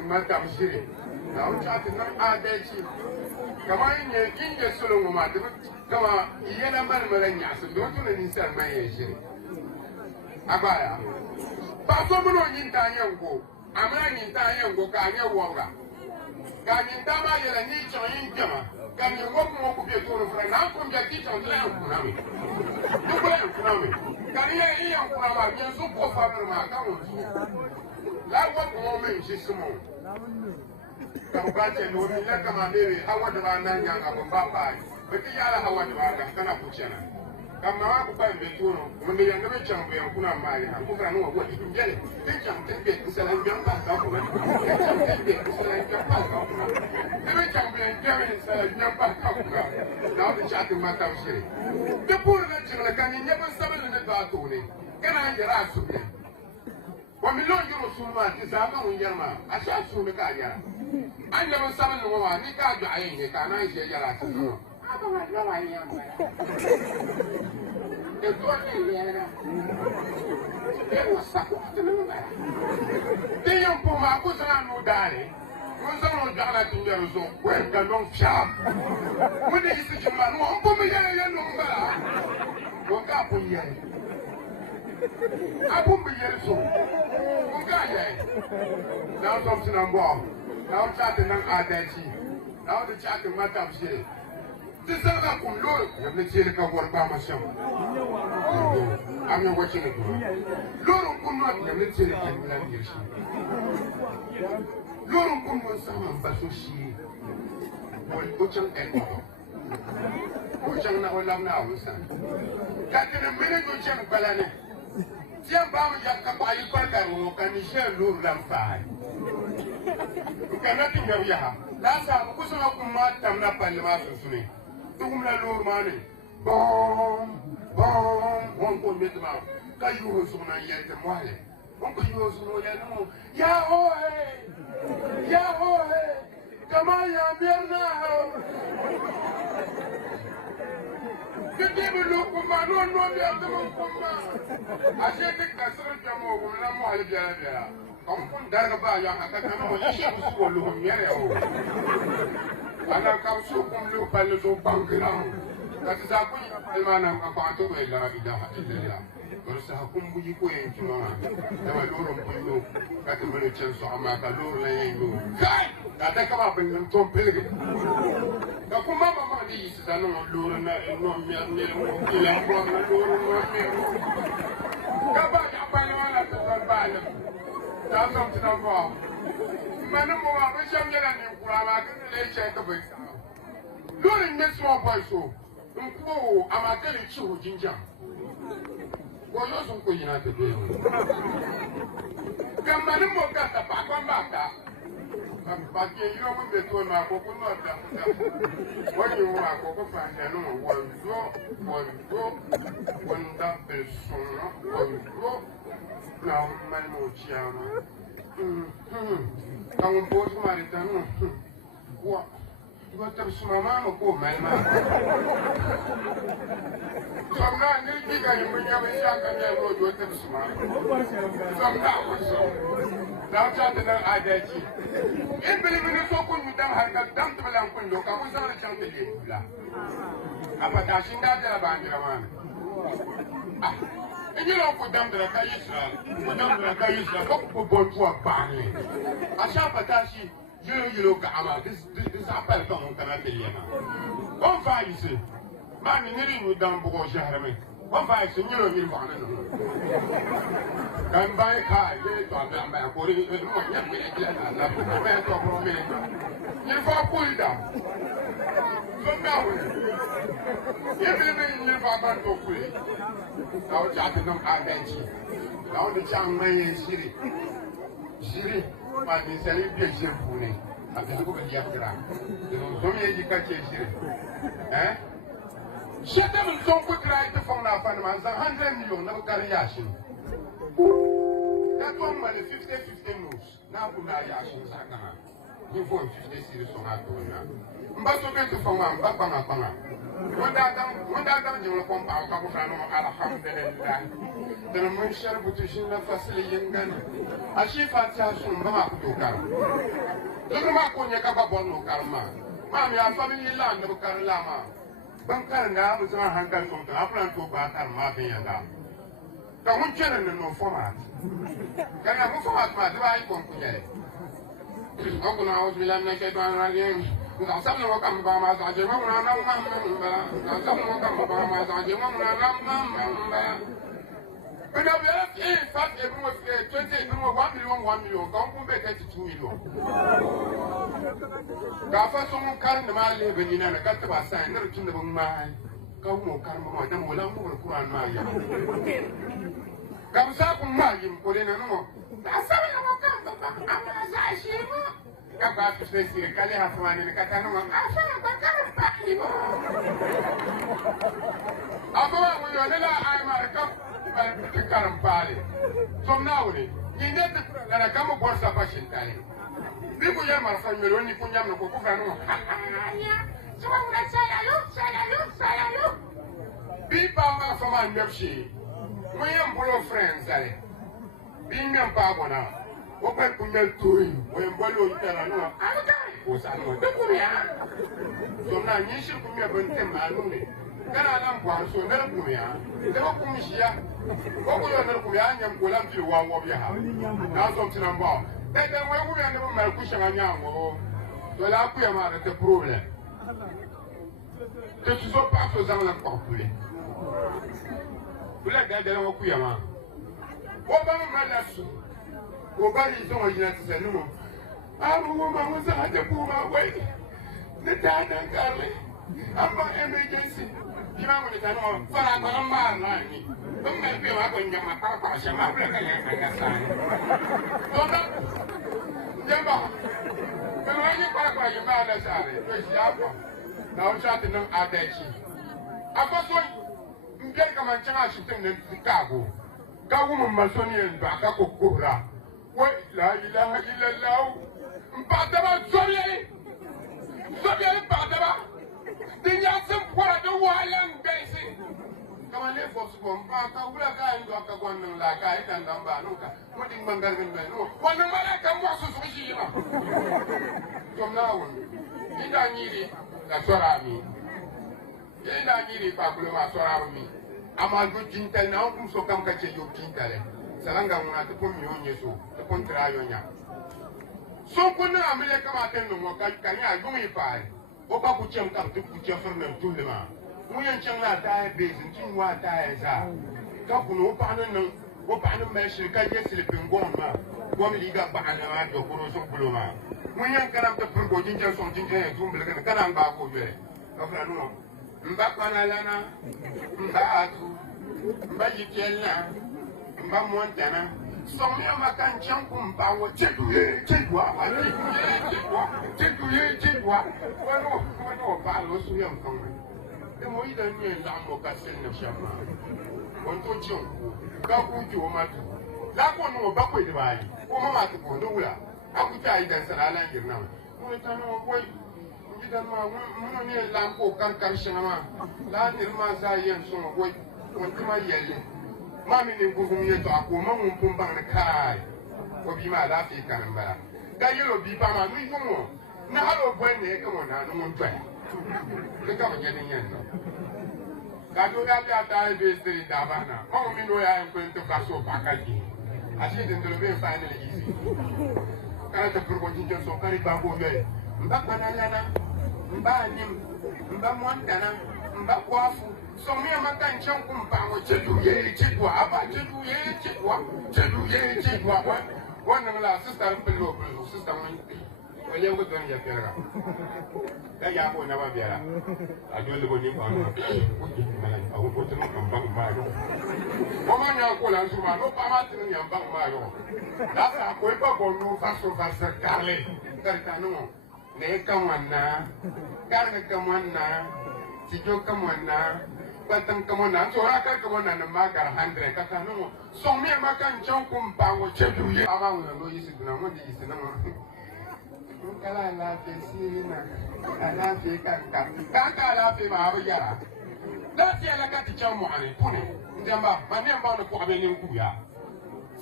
Madam Shiri. Now, chatting not adultery. Come on, in your solo, madam. Come on, Yena Marmalanias, don't you understand my age? Abaya. Pasomo in Tanyango. I'm in Tanyango, Kanya Wanga. Can you tell me a niche or in Jama? Can you walk more with your friend? Now come your teacher on Kunami. Can you hear Kunama? You're so poor for my account. That one woman, she's small. Come back and women, let them have how would I know young about Papa? But the other how would I can put you? Come now, by the two, when they are never champion, Kunamai, and who can know what you can get it. They can take it and sell and jump back up. Take it and sell and jump back up. Every champion, Jerry, and sell and jump back up. Now the chatting matter shiri. The poor legend can never summon in the battle. Can I get out of them? When we don't use so much, it's our own Yama. I shall soon the Kaya. I never summoned the woman, Nika, I can I say Yara. I don't know I am. The Tony there was supposed to know that. The young Puma was no daddy. Was on Jonathan Yeruzo, where the long sharp. When they see you, man, won't put me in. Woke up here. I won't be here soon. Now something I'm wrong. Now chatting on identity. Now the chatting matter shit. This is not a good look. I'm not saying I can work by myself. I'm not watching it. Lord, come on. I'm not saying I can learn this. Lord, come on. Someone but so she. Ocean and Ocean now, son. That in a minute, Ocean Balani. Jambam Yakabai Pagano can share Lord Lamfai. You cannot think of Yaha. Last time, Kusama Kumata Napa and the Master. Tumla Lord money. Bomb, won't go with mouth. Can you use one yet the Mali? Won't you use no yet? Yahoo! Come on, Yamina! The people look for my own I said, that's a Jamo, when I'm all together. Come from Dagaba, I can't look and I come so from Luke Palace Bank. That is a good man about to wait. Because I come with you going to my Lord, that the military saw my Lord. That they come up in them Tom Pilgrim. The Kumama is a no Lord and no mere Come back up at the Bible. That's something I'm wrong. Madam, I wish I'm getting a check of it. During this small boy, so I'm a telling you, Ginger. Well, you're so good at the day. Come, Madam, got the back on back. But you know, we told my coconut when you are coconut, I know one double son, one go. Now, my mochiana. Come both Maritano. What? What of Mamma or my man? So I'm not big and bring up a shot and I wrote what of Smart. Some now, chatting on identity. If believing the so good, you don't have that dump to lamp and look. I was on a champion. I'm a dashing that band. And you don't put them to the Kayisra, put them to the Kayisra, go to a barney. A sharp attache, you look at this apple come can I tell you now. One five, you see, man, needing with them because you have me. One five, you know, you want to come by a car, you don't have for it. You fall pull down. Look down. Everything you never go free. Now, chatting on identity. Now, the young man is Siri. Siri, my celebration for me. I can look at the after. You know, so many education. Eh? Shut up and so quick right to phone up and 100 million, no carriation. That one money 50 moves. Now, put my yashin. You for 50 series on that one. But so better for one, but Banga. When that done, you will come out of Alhamdulillah. The Munshar Butushin facility in Ghana. As she fancies from Mamakuka. Look at Makonyaka Karma. Mammy, our family land of Karlama. Bankanga was our hangar from the upland to Bakar Martin and that. The one children no format. Can I move forward my dry company? Uncle, I was willing to get one again. Some will come by my side, some will come by my side. But I left in fact, everyone was 20 million, 1 million, don't go back to 2 million. Gafa someone carrying the man living in a cut of a sign, never to the mind. Come on, come on, then we'll have more Kuran Maya. Come up on my, you put in a no. That's how I will come back. Come back to say, Kali has one in the Catalan. I thought when you're little, I'm a cup. So now, you need to come aboard the passion. People, you are from your only Punyam. So I say, people from my mercy. We am full of friends. Being a Pabona, open Punyam to him when Bolo Terrano. So now you should come here and tell me. Kana kwa so na kumya leo kumshia boko yo na kumya nyam kola mfiri wa wo bia ha na so mtina mbo tete we kumya ne ma kusha nganya ngo to la ku ya ma te problem te tu so pa so zama na kwa kule kule ga de wo ku ya ma o ba ma la su o ba yi so wa yina ti se no amu ma mo sa te ku ma we ne ta na kale amba emergency. You know what I know? For I'm a man, don't make me up when you're my papa. I'm not going to sign. Don't know. When you papa, your man is out. Now, shouting them at that. I was going to get a chance to sing in Chicago. Government Masonian Baka Kura. What la ilaha illallah? Padaba Soria. Soria Padaba. The Yasim Quad, the Wyland Basin. Come on, live for school. Papa, we are going to go on like I can Dambanuka. What in Mandarin? One of my can watch us with you. From now on, you don't need it. That's what I mean. You don't need it, Papa, that's what I mean. I'm a good tintal now, so come catch your tintal. Salanga want to put me on your soul, the contrary. So, when I'm like a matin, can I go if I? Opa kucham kam tu kucham ferme tout le monde. Moyen changla taille base, tu vois taille ça. Quand on opa non mesh, quand il le pingon ma. Comme il a pas un de corrosion bouloma. Moyen canam de pingon ginger son ginger tumble canam ba ko jere. Afra non. Mba kanalana, mba atu, mba yikela, mba montana. Some of my can jump on power, check you, well, Palos, we are coming. The more you don't need Lambo Cassin of Shama. On to Jum, Gabu Jumatu. That one will back with the body. Oh, Mamma, nowhere. I could die dance and I like it now. Oh, it's no way. You don't know, Lambo can come Shama. Land in Mazai and so away. Went to my yelling. Mammy didn't go from here to a woman who pump on the car. Or be my last year coming back. That you'll be by my new more. Now, when they come on, I don't want to. Look up getting in. Kadu that I based in Davana. Oh, we know I am going to pass over back again. I see them to be finally easy. Canada proposition so very bamboo. Mbakanana, Mbanim, Mbamwantana, Mbakwafu. So me and my can jump on power, Chedu, Chidwa, about Chedu, one of our sister below, sister. Well, you would don't get better. That young will never be. I do the money on I will put them on Bank Mayo. Woman, you call us, no Pamatin and Bank Mayo. That's a quick up on no faster faster, Carly. Cartano. They come on now. Carly come on now. Tijo come on now. But come on now. So I can come on and mark 100. Catano. So me and my can jump on power, check you. I'm going to go easy. kala lafiya sirina a lafiya kanka lafiya ma abu yara lafiya la ka ti can mu ane pune njamba manen ba no ko abe nin kuya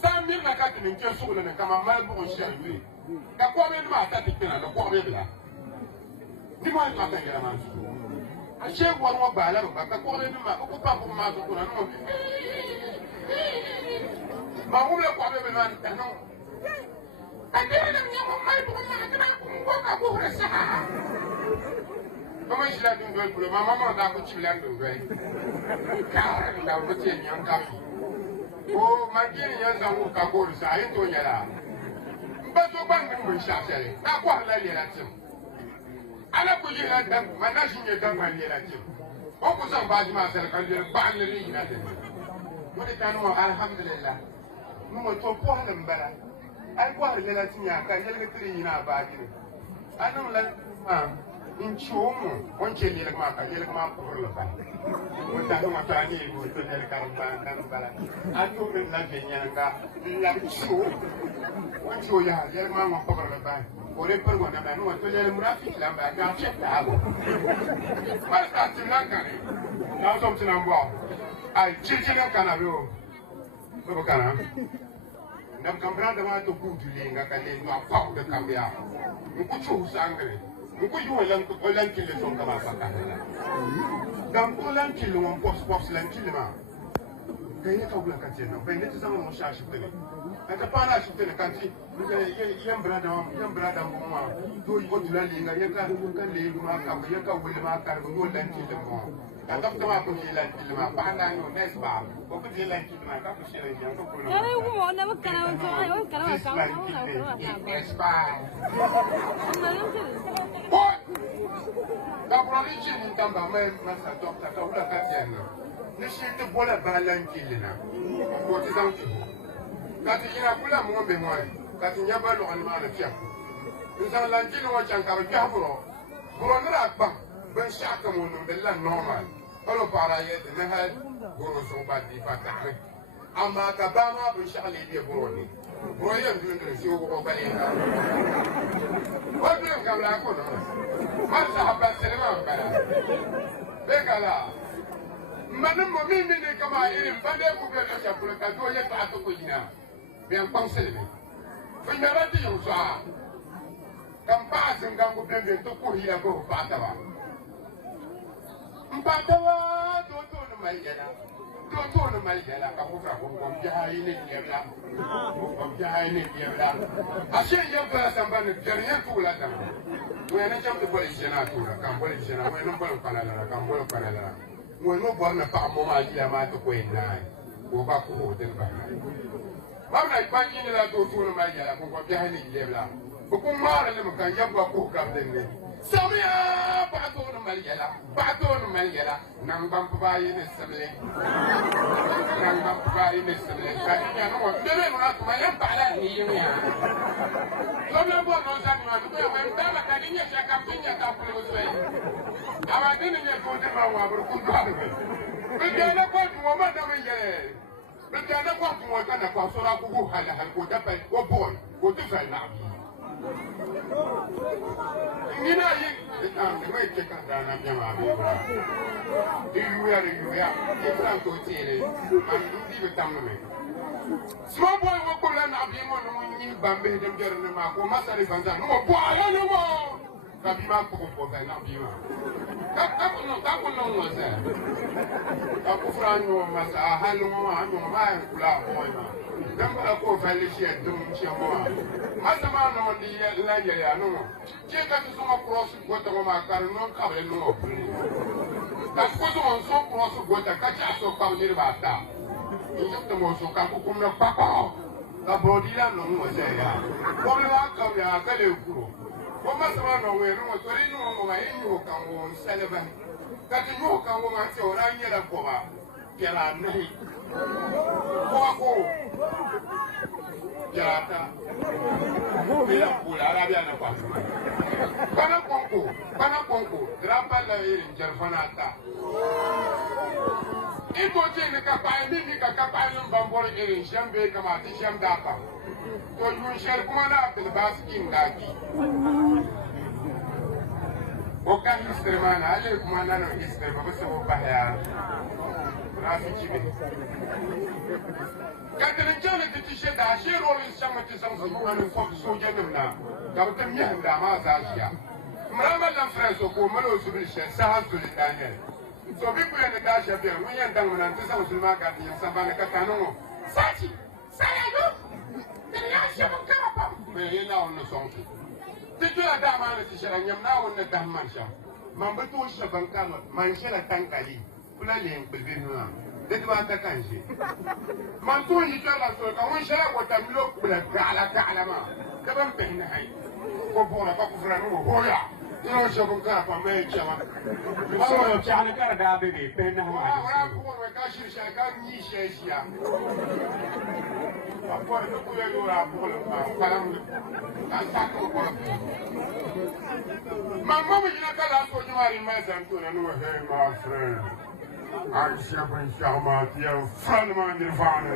samir na ka ti min ke sugule ne kama mal bu shelwi ka ko abe ma ta ti pina no ko abe bila ni mo ma ta ngira man su a she wo mo ba la ba ka ko abe ma ko pa ko ma ko na no ma mo le ko abe be man ta no andele na nyamo mal bu ma ta ko ka ko resa Comment je l'ai dit pour le moment, on a coutume l'un de car la route est bien café. Oh, ma gueule, il y a un peu de cagole, ça, et tout, il y a là. Pas au banc de me chercher, à quoi la liaison. À la couille, la dame, ma nage, il y a dans ma liaison. On peut s'en base, ma sœur, quand je parle de l'île. Moi, les canons, alhamdulillah. Nous me trouvons pas le mbala. À quoi la liaison, quand il y a le cri, à bagir. Ah non, là, Inchomo, on tient les marques pour le bain. On t'a demandé à aller au tunnel Carambala. À tout le monde, la chou. On joue ya, il y a un pour le bain. Au départ, on a même un tunnel graphique là, mais à chef d'abo. Parce que tu l'as gagné. Nous sommes en bois. Aïe, j'ai un canavio. Le canard. Nous comprenons devant tout bout du ling, à caler nous à fort de cambia. Nous couchons sangré. Beaucoup de gens ont l'enquête de son camarade. Dans tout l'enquête, on poste l'enquête. Il y a un peu de temps, il y a des gens qui ont cherché. Il y a pas là, il y a un bras dans mon moment. Il y a un ligne, il y a un ligne, il y a un ligne. Quand on a posé l'enquête, on a parlé, n'est-ce pas? Beaucoup de l'enquête, on a posé la province ni tamba mai masa doctor ka ula ka tiana ni shi te bola balan kilina ko ti san ki ka ti ina kula mo be mo ka ti nyaba lo an ma na fiya ni san lan ki no chan ka ba bro na ba ben shaka mo no bella normal ko para ye ne ha goro so ba di ba ta amma ka ba ma ben shakali di bro ni bro ye ndin si o ko ba ni ka ka la ko no مرحبا سلام بلا بقلا من مؤمن كما إلهم بدأوا بيشوفوا كذو يتعطوا كلنا بين قنصلنا في مراتي يوسع كم بعض كم قبل تقول هي أبوه بعدها توتون مليلا توتون مليلا كفوفا كم جاهين يبلا كم جاهين يبلا أشياء يبلا سامبان الجريان كولا سامبان وين جام تقول إجنا تولا كم بقول إجنا وين نقول كنالا كم بقول كنالا وين نقول نفع ماما جيا ما تقول ناي وباكو تنبه ما بنا يبان لا توتون مليلا كم جاهين يبلا بكون مار اللي مكان يبغى كوه كابتن سامية بعدون مليلا نعم بباي نسملي نعم بباي نسملي لكن يا نمو دلنا ناس ما ينفع لا نيجي لو نبغى نوزان ما نقول وين دام كانية شاكابينيا تابلو سوي أما دينيا كونت ما هو أبركون كارمي بجانا قط وما دمية بجانا قط وما كان قصورا كوكو هلا هالكوتا بس وبول كوتا نعبي Nina yi the way take on down at Yama. Do you wear it? It's to tell and leave it down to me. Small boy will pull an abimon when you bambi them get in the mark or Master Vanza. No boy, no more. Kabima for an abima. That will know was there. Akufrano Massa, Halo, my Kula. Damba ko falishi dum chemo masama no di la ya no che ka tu so cross go to ma kar no ka le no ka ko to so cross go ta ka cha so ka ni ba ta ni to mo so ka ku na pa pa la body la no mo se ya ko la ka ya ka le ku ko masama no we no to ri no mo ma yi ho ka mo seleba ka ti ho ka mo ma ti ora ni la ko ba ke la nei ko Jata, bila pula Arabia na pa. Pana konko, drapa la irin jarfanata. Ito je ni kapai ni kakapa yung bambol irin siyang be kamati siyang dapa. to yun shel kuma na Abdul Baskin daki o kan history na ale kuma na no history ba so ba ya rafiki be kadin jana ta tishe da shi rolin sama ta san su wani soja din na da mutum ya handa ma za shi ya murama lan franso ko malo su bi shi sa hasu da Daniel so bi ku ne da shi be mun yan dan mun ta san su ma ka tin san ba na ka tanu sati sayago da ya shi mun ka ba be yana wannan sonki tikira da ma ne tishe ran yam na wannan dan man sha man ba to shi ban kama man shi la tankali kula le kulbin na de ba ta kanshi man to yi kala so ka won shara ko ta milo kula kala ma da ban ta hin hai ko bona ba ku fura no hoya ino shi ko ka pa me chama ba so cha ne kara da be be pe na ho wa ko wa ka shi sha ka ni she shi ya ba ko ko ya yo ra ko ba kala mu ka sa ko ko mamma mi na kala so jumari ma zan to na no he ma friend Aisha bin Shahmat ya Salman Nirvana.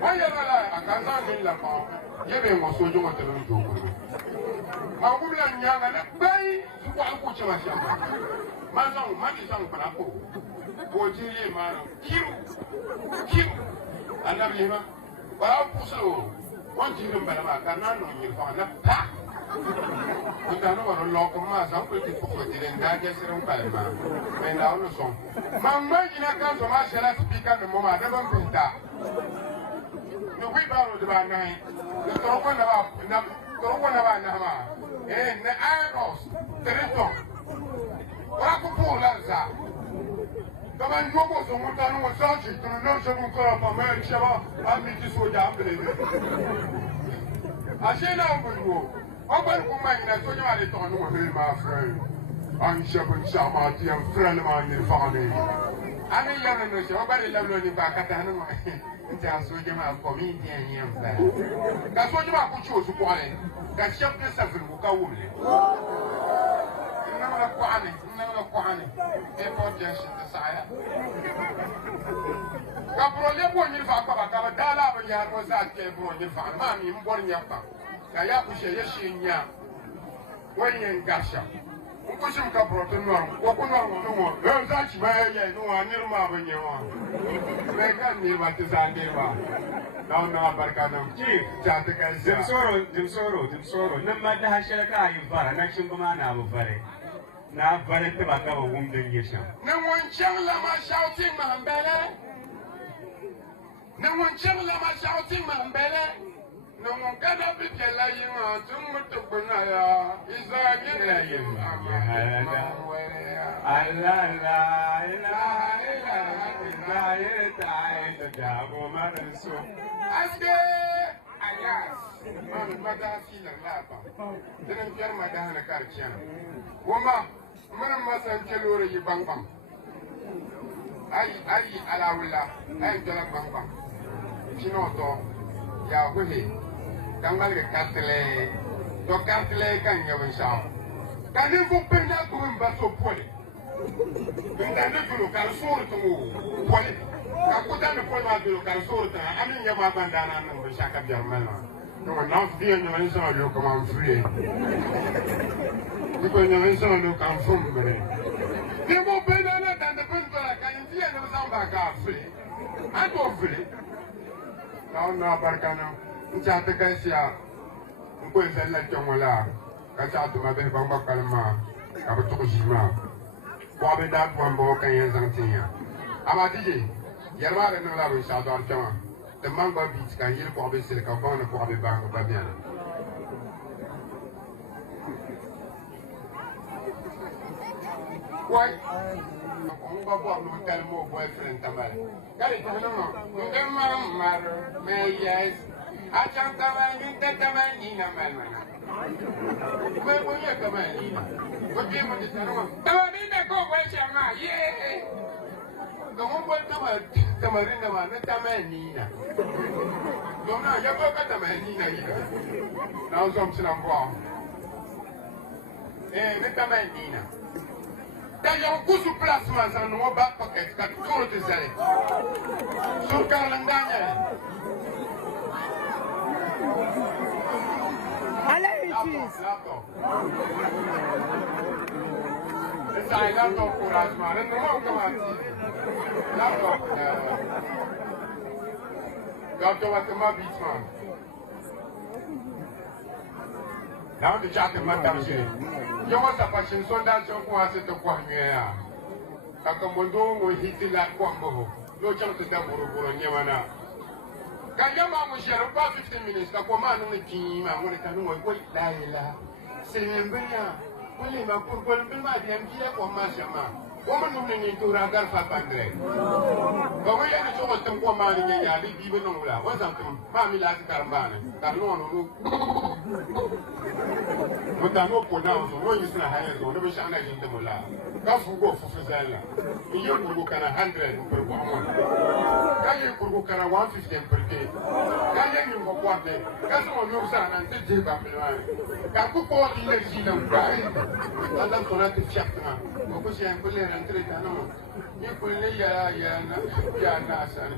Waya la akaza ni la pa. Yebe mo sojo mo tele ni joko. Ma ku bla nyanga na bai su ko an ku chama shamba. Ma zan ma ki zan para ko. Ko jiri ma no. Kiu. Annabi ma. Ba ku so. Won jiri mbala ma kana no Nirvana. Pa. Kita no waro loko ma sa ko ti ko ti renga ke sere un palma me na uno son mamma ina kan so ma shela speaker no mama da ban pinta no wi ba ro de ba nai to ko na ba na ma na aros tereto ora ko po la za kama nyobo so mo tanu wa sa chi to no so mo ko pa me chama ami ti so ja ambele ashena umbu Open woman in a Sonia on one, my friend. I'm Shepherd Shamati and Frelman in Farming. I mean, you're no nobody lovely back at Anima. That's what you have for me, and that's what you have put you to quality. That shop yourself in Buka woman. Never quality, airport junction, the sire. Caprole, when you found a dollar, when you had was that cable, you found money in Borneo. Ya kushe ya shinya wenye ngasha ukushi mkaproto nwa wakunwa mwa leo zachi maya inuwa nirma banyewa mega nirma tizangewa naona barkana chief chatika dimsoro namma da hashaka ayin fara na shinguma na abu fare na fare ta baka wa wumdin yesha nan wancan lama shouting mahambele nan wancan lama shouting mahambele no mo kada bi kela yima tumutu kunaya izagi la yima Allah la ilaha illa ta jago maranso aske ayas man madasi la laba dinan kyar madana karkiyan kuma mun masan kelore yi bangbang ai alawula ai jala bangbang kinoto ya huhe kangal ke katle to katle kan yawan sha kan ko penda ko mbaso pole penda ne ko kal sor to pole ka ko dan ko ma do kal sor ta amin ya ma bandana nan be shaka jarmal no na fi en yawan sha yo ko man free ko yawan sha no kan fum mere ni mo penda na dan de penda kan ti en no ba ka free an to free na barkana nchate kaisia mpo ezala tongwala kacha to mabe bamba kalma ka to jima ko be da ko mbo kan yan zantinya ama dije yarma re no la ro sa do tama de mamba bit kan yel ko be sel ka ko ko be banga ba bien why on va voir le tel mot boyfriend tamal kali ko no ndema mar me yes acha tamal tamal ni na mal me voy a tamal ni ko bien mo diceno tamal ni ko ko chama ye do mo bo tamal ni na na tamal ni na do na ya ko ka tamal ni na yi na o som sina bo ne tamal ni na d'ailleurs, beaucoup de place, mais on va pas pocket, quand tout le monde est allé. Sur Carlanganya. laptop. It's a laptop for us, man. And the wrong come on. Laptop. Dr. Watama Beach, man. Now the chat in Madame J. You want a passion so that you want to go here. Kakamondo will hit it like Kwambo. No chance to double or Yamana. Can your mom share about 15 minutes? Kakoman on the team, I want to know what Laila. Saying, William, I put one in my MPF or Mashama. Woman moving into Ragar 500. But we had to show them one man in the even on that. What's something? Mammy last Carabana. That no. But I know for now, so when you say higher, so never shall I in the Mula. That's who go for Fazella. You could book 100 per woman. Can you book 150 per day? Can you go one day? That's all your son and the Jib up in line. Can cook all the legs in them, right? I love to let the chapter. Because I am pulling and treat. I know. You could lay ya Nasan.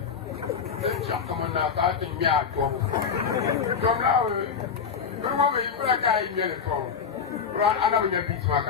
Then chop come on now, I think me out. Come now. Come over, you put a guy in the phone. Run, I know your beach marker.